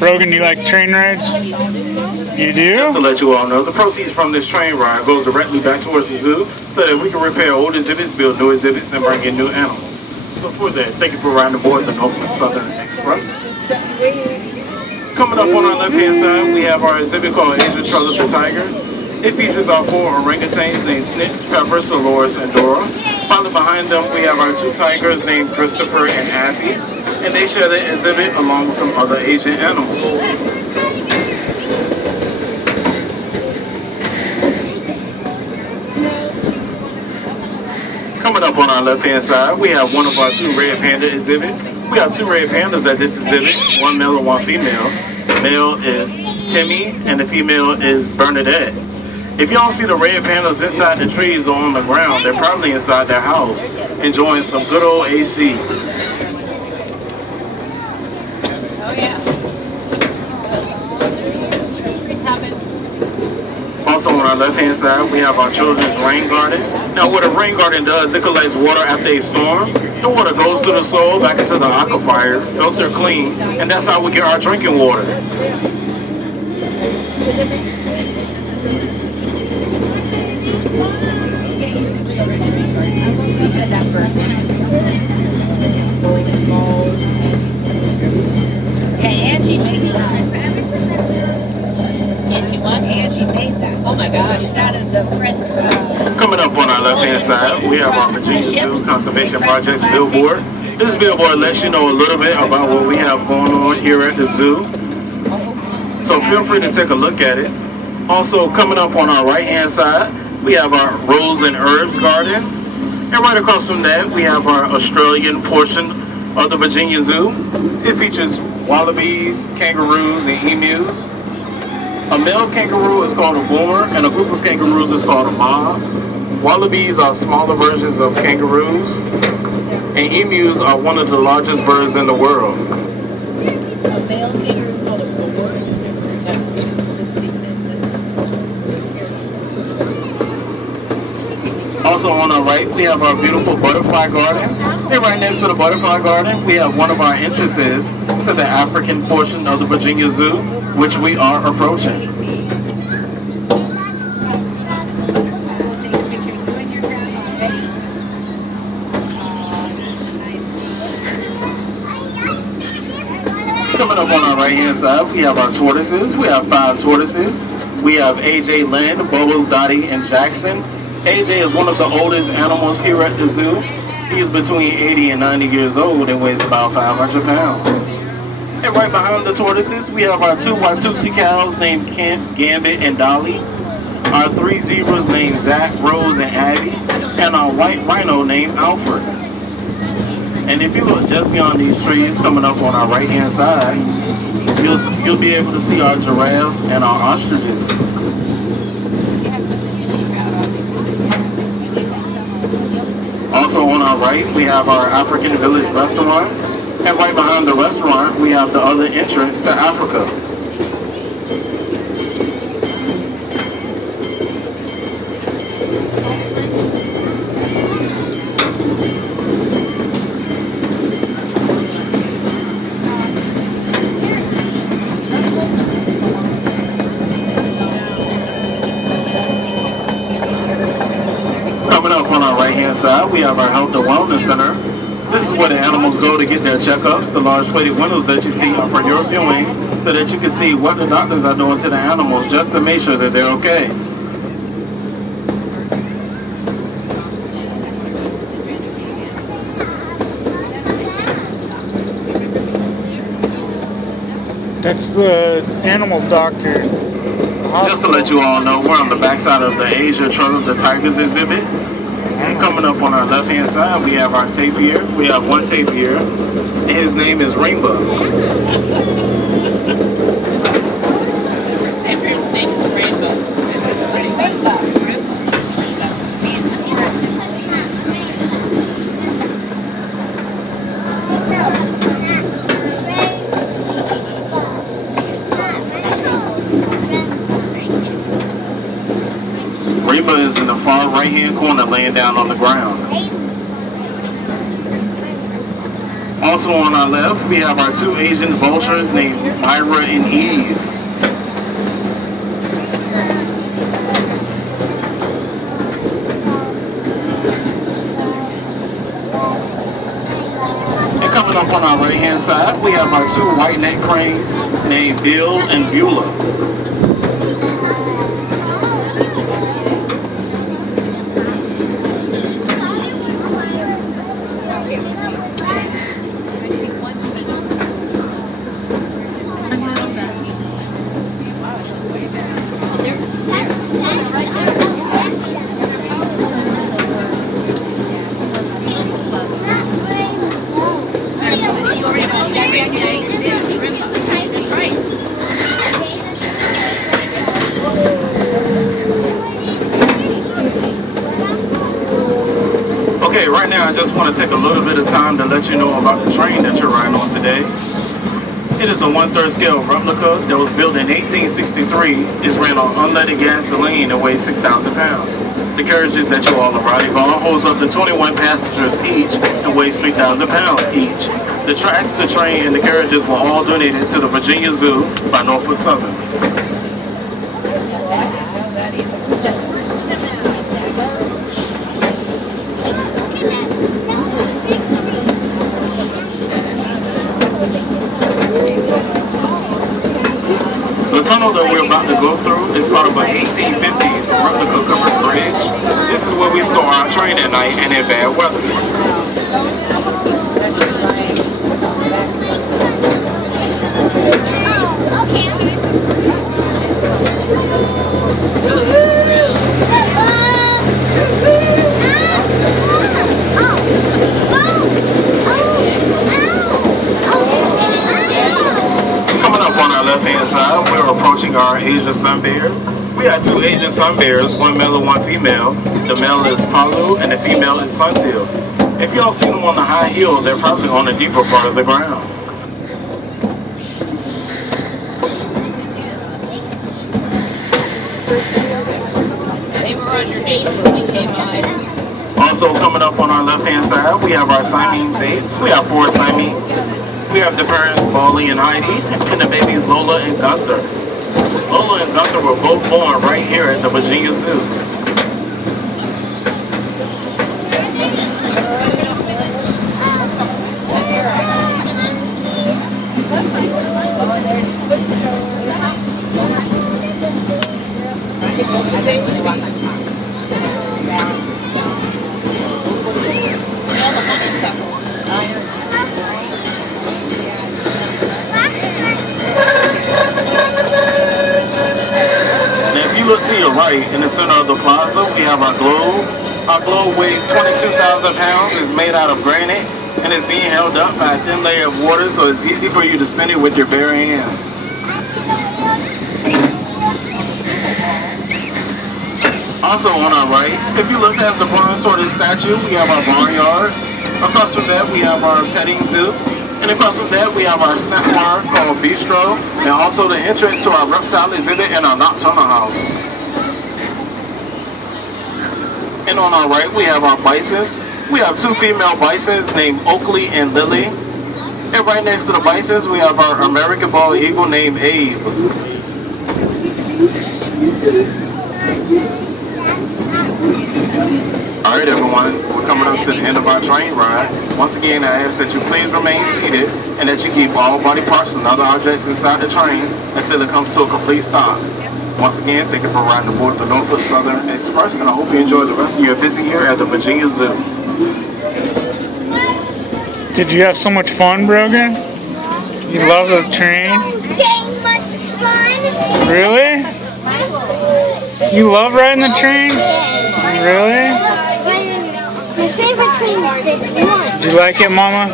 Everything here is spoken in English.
Brogan, do you like train rides? You do? Just to let you all know, the proceeds from this train ride goes directly back towards the zoo so that we can repair old exhibits, build new exhibits, and bring in new animals. So for that, thank you for riding aboard the Norfolk Southern Express. Coming up on our left-hand side, we have our exhibit called Asian Trail of the Tiger. It features our 4 orangutans named Snitch, Pepper, Soloris, and Dora. Finally behind them, we have our 2 tigers named Christopher and Affy, and they share the exhibit along with some other Asian animals. Coming up on our left-hand side, we have one of our 2 red panda exhibits. We have 2 red pandas at this exhibit, one male and one female. The male is Timmy, and the female is Bernadette. If you don't see the red pandas inside the trees or on the ground, they're probably inside their house, enjoying some good old AC. Also on our left-hand side, we have our children's rain garden. Now what a rain garden does, it collects water after a storm. The water goes through the soil back into the aquifer, filtered clean, and that's how we get our drinking water. Angie made that. Angie made that. Oh my gosh, it's out of the press. Coming up on our left-hand side, we have our Virginia Zoo Conservation Project's billboard. This billboard lets you know a little bit about what we have going on here at the zoo. So feel free to take a look at it. Also coming up on our right-hand side, we have our Rose and Herbs Garden. And right across from that, we have our Australian portion of the Virginia Zoo. It features wallabies, kangaroos, and emus. A male kangaroo is called a boomer, and a group of kangaroos is called a mob. Wallabies are smaller versions of kangaroos, and emus are one of the largest birds in the world. A male kangaroo is called a boomer. That's what he said. Also on our right, we have our beautiful butterfly garden. And right next to the butterfly garden, we have one of our entrances to the African portion of the Virginia Zoo, which we are approaching. Coming up on our right-hand side, we have our tortoises. We have 5 tortoises. We have AJ, Lynn, Bubbles, Dottie, and Jackson. AJ is one of the oldest animals here at the zoo. He's between 80 and 90 years old and weighs about 500 pounds. And right behind the tortoises, we have our 2 Watusi cows named Kent, Gambit, and Dolly. Our 3 zebras named Zach, Rose, and Abby. And our white rhino named Alfred. And if you look just beyond these trees coming up on our right-hand side, you'll be able to see our giraffes and our ostriches. Also on our right, we have our African Village restaurant. And right behind the restaurant, we have the other entrance to Africa. Coming up on our right-hand side, we have our Health and Wellness Center. This is where the animals go to get their checkups. The large plated windows that you see are for your viewing so that you can see what the doctors are doing to the animals just to make sure that they're okay. That's the animal doctor. Just to let you all know, we're on the backside of the Asia Trail of the Tigers exhibit. And coming up on our left-hand side, we have our tapir. We have 1 tapir, and his name is Rainbow. Tapir's name is Rainbow. This is Rainbow. Rainbow is in the far right-hand corner laying down on the ground. Also on our left, we have our two Asian vultures named Myra and Eve. And coming up on our right hand side, we have our two white-necked cranes named Bill and Beulah. Okay, right now I just want to take a little bit of time to let you know about the train that you're riding on today. It is a 1/3 scale replica that was built in 1863. It's ran on unleaded gasoline and weighs 6,000 pounds. The carriages that you all are riding on holds up to 21 passengers each and weighs 3,000 pounds each. The tracks, the train, and the carriages were all donated to the Virginia Zoo by Norfolk Southern. The tunnel that we're about to go through is part of an 1850s replica covered bridge. This is where we store our train at night and in bad weather. On our left hand side, we're approaching our Asian sun bears. We have two Asian sun bears, one male and one female. The male is Palu and the female is Suntail. If you don't see them on the high hill, they're probably on the deeper part of the ground. Also coming up on our left hand side, we have our Siamese apes. We have 4 Siamese. We have the parents, Molly and Heidi, and the babies, Lola and Gunther. Lola and Gunther were both born right here at the Virginia Zoo. Look to your right, in the center of the plaza, we have our globe. Our globe weighs 22,000 pounds, is made out of granite, and is being held up by a thin layer of water, so it's easy for you to spin it with your bare hands. Also on our right, if you look past the bronze tortoise statue, we have our barnyard. Across from that, we have our petting zoo. And across from that, we have our snack bar called Bistro, and also the entrance to our reptile exhibit and our nocturnal house. And on our right, we have our bisons. We have 2 female bisons named Oakley and Lily. And right next to the bisons, we have our American bald eagle named Abe. Alright everyone, we're coming up to the end of our train ride. Once again, I ask that you please remain seated and that you keep all body parts and other objects inside the train until it comes to a complete stop. Once again, thank you for riding aboard the Norfolk Southern Express, and I hope you enjoy the rest of your visit here at the Virginia Zoo. Did you have so much fun, Brogan? You love the train? So much fun. Really? You love riding the train? Really? My favorite train is this one. Did you like it, Mama?